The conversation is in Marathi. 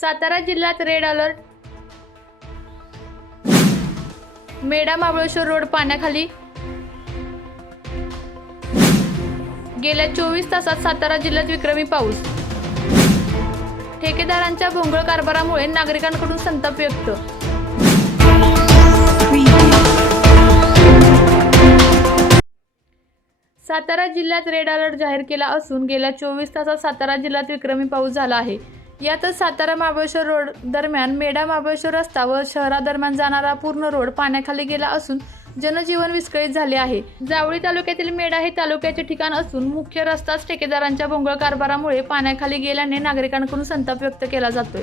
सातारा जिल्ह्यात red alert. Medha Mahabaleshwar road पाण्याखाली. गेल्या चोवीस तासात सातारा जिल्ह्यात विक्रमी पाऊस. ठेकेदारांच्या भोंगळ कारभारामुळे नागरिकांकडून संताप व्यक्त. सातारा जिल्ह्यात रेड अलर्ट जाहीर केला असून गेल्या चोवीस तासात सातारा जिल्ह्यात विक्रमी पाऊस झाला आहे. यातच सातारा महाबळेश्वर रोड दरम्यान मेढा महाबळेश्वर रस्ता व शहरादरम्यान जाणारा पूर्ण रोड पाण्याखाली गेला असून जनजीवन विस्कळीत झाले आहे. जावळी तालुक्यातील मेढा हे तालुक्याचे ठिकाण असून मुख्य रस्ताच ठेकेदारांच्या भोंगळ कारभारामुळे पाण्याखाली गेल्याने नागरिकांकडून संताप व्यक्त केला जातोय.